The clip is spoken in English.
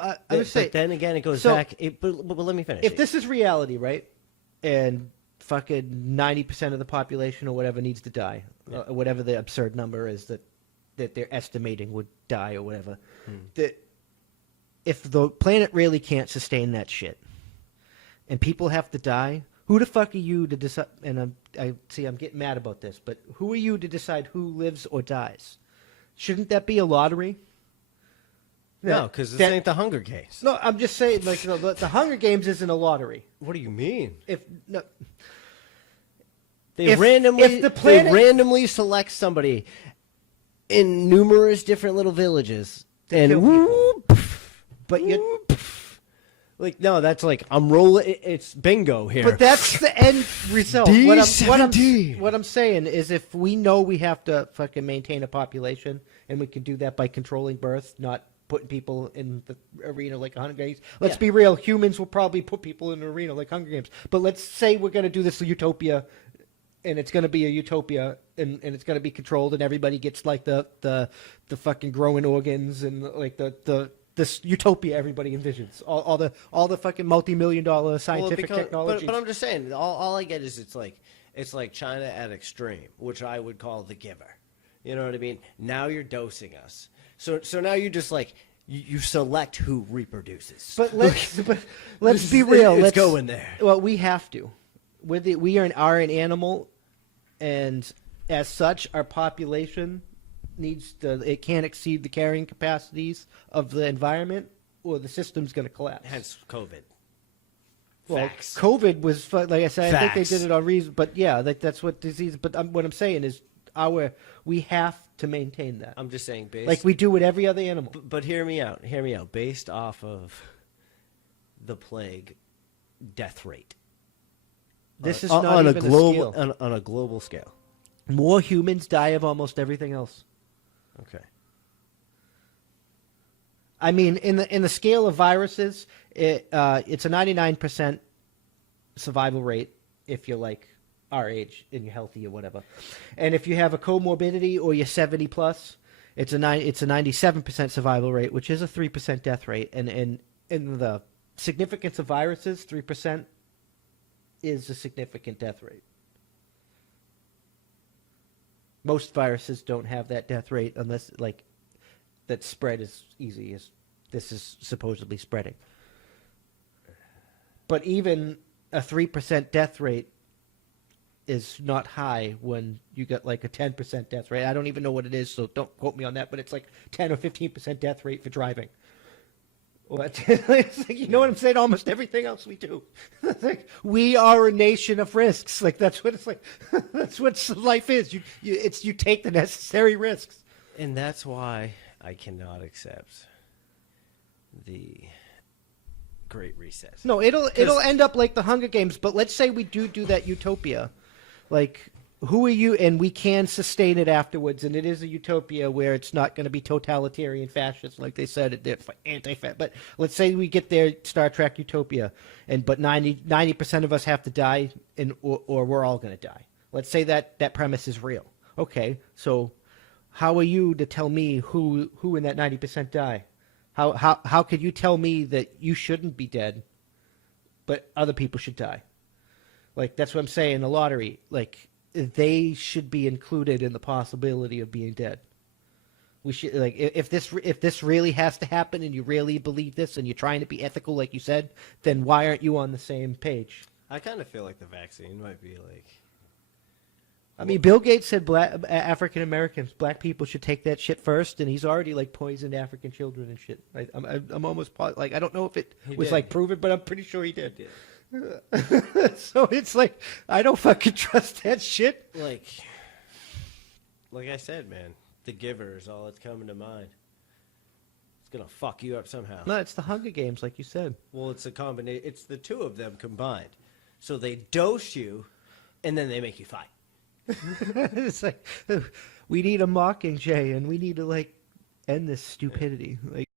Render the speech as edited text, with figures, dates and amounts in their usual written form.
I would say, but then again, it goes so, back. But let me finish. If this is reality, right, and fucking 90% of the population or whatever needs to die, whatever the absurd number is that they're estimating would die or whatever, that if the planet really can't sustain that shit, and people have to die, who the fuck are you to decide? And I'm getting mad about this, but who are you to decide who lives or dies? Shouldn't that be a lottery? No, because this ain't the Hunger Games. No, I'm just saying, like, the Hunger Games isn't a lottery. What do you mean? They randomly select somebody in numerous different little villages, and whoop, but you. Like, no, that's like, I'm rolling, it's bingo here. But that's the end result. What I'm saying is if we know we have to fucking maintain a population, and we can do that by controlling birth, not putting people in the arena like Hunger Games. Let's be real, humans will probably put people in an arena like Hunger Games. But let's say we're going to do this utopia, and it's going to be a utopia, and it's going to be controlled, and everybody gets like the fucking growing organs and like this utopia everybody envisions, all the fucking multi-million-dollar scientific technologies. But I'm just saying, all I get is it's like China at extreme, which I would call the giver. You know what I mean? Now you're dosing us. So now you just like you select who reproduces. But let's be real. Let's go in there. Well, we have to. We are an animal, and as such, our population it can't exceed the carrying capacities of the environment, or the system's going to collapse. Hence COVID. Well, Facts. COVID was, like I said, Facts. I think they did it on reason, but yeah, that's what disease. But what I'm saying is, we have to maintain that. I'm just saying, like we do with every other animal. But hear me out. Hear me out. Based off of the plague death rate. This is not on even a global on a global scale. More humans die of almost everything else. Okay. I mean, in the scale of viruses, it's a 99% survival rate if you're like our age and you're healthy or whatever, and if you have a comorbidity or you're 70 plus, it's a 97% survival rate, which is a 3% death rate. And in the significance of viruses, 3% is a significant death rate. Most viruses don't have that death rate unless, like, that spread as easy as this is supposedly spreading. But even a 3% death rate is not high when you get like a 10% death rate. I don't even know what it is, so don't quote me on that, but it's like 10 or 15% death rate for driving. Well, it's like, you know what I'm saying? Almost everything else we do. Like, we are a nation of risks. Like, that's what it's like. That's what life is. You take the necessary risks. And that's why I cannot accept the Great Reset. No, it'll end up like the Hunger Games, but let's say we do that utopia. Like, who are you? And we can sustain it afterwards, and it is a utopia where it's not going to be totalitarian fascist, like they said, they're anti-fascist. But let's say we get there, Star Trek utopia, but 90% of us have to die, or we're all going to die. Let's say that premise is real. Okay, so how are you to tell me who in that 90% die? How could you tell me that you shouldn't be dead, but other people should die? Like, that's what I'm saying. The lottery, like, they should be included in the possibility of being dead. We should, like, if this really has to happen and you really believe this and you're trying to be ethical, like you said, then why aren't you on the same page? I kind of feel like the vaccine might be like. I mean, Bill Gates said African Americans, black people should take that shit first, and he's already like poisoned African children and shit. I'm almost like, I don't know if it was like proven, but I'm pretty sure he did. He did. So it's like, I don't fucking trust that shit. Like I said, man, the giver is all that's coming to mind. It's gonna fuck you up somehow. No, it's the Hunger Games, like you said. Well, it's a combination. It's the two of them combined. So they dose you, and then they make you fight. It's like, we need a Mockingjay, and we need to like end this stupidity. Like.